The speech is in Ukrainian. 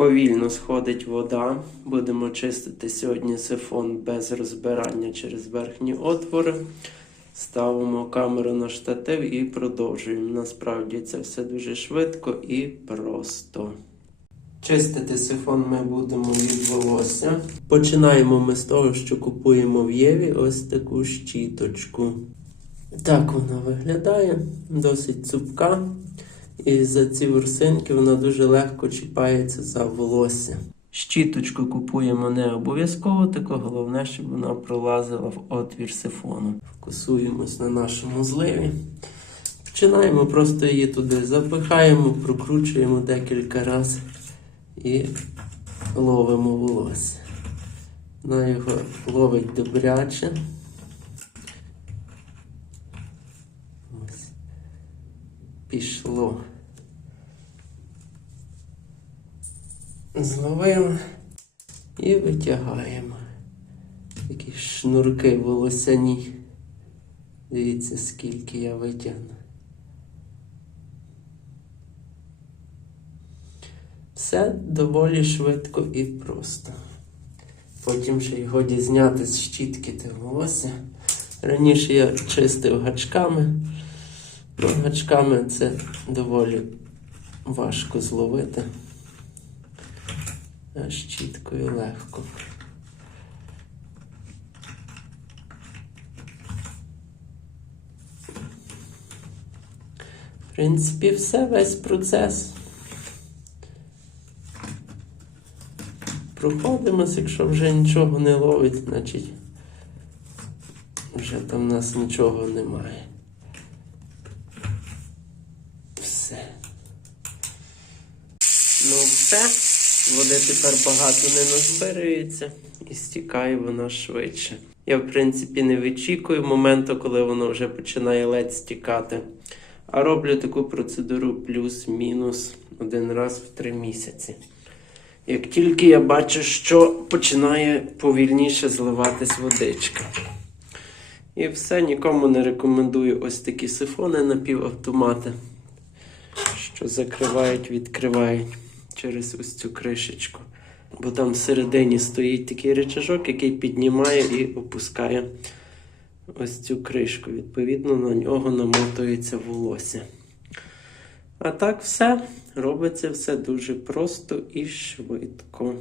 Повільно сходить вода. Будемо чистити сьогодні сифон без розбирання через верхні отвори. Ставимо камеру на штатив і продовжуємо. Насправді це все дуже швидко і просто. Чистити сифон ми будемо від волосся. Починаємо ми з того, що купуємо в Єві ось таку щіточку. Так вона виглядає, досить цупка. І за ці ворсинки вона дуже легко чіпається за волосся. Щіточку купуємо не обов'язково, тако головне, щоб вона пролазила в отвір сифону. Фокусуємось на нашому зливі. Починаємо просто її туди запихаємо, прокручуємо декілька разів і ловимо волосся. Вона його ловить добряче. Ось. Пішло. Зловили і витягаємо. Такі шнурки волосяні. Дивіться, скільки я витягну. Все доволі швидко і просто. Потім ще й годі зняти з щітки те волосся. Раніше я чистив гачками. Ну, гачками це доволі важко зловити. А щіткою легко. В принципі, все, весь процес. Проходимось, якщо вже нічого не ловить, значить вже там в нас нічого немає. Все. Ну все, води тепер багато не назбирається і стікає вона швидше. Я, в принципі, не вичікую моменту, коли воно вже починає ледь стікати. А роблю таку процедуру плюс-мінус один раз в три місяці. Як тільки я бачу, що починає повільніше зливатись водичка. І все, нікому не рекомендую ось такі сифони напівавтомати, що закривають, відкривають через ось цю кришечку. Бо там всередині стоїть такий речажок, який піднімає і опускає ось цю кришку. Відповідно, на нього намотується волосся. А так все робиться все дуже просто і швидко.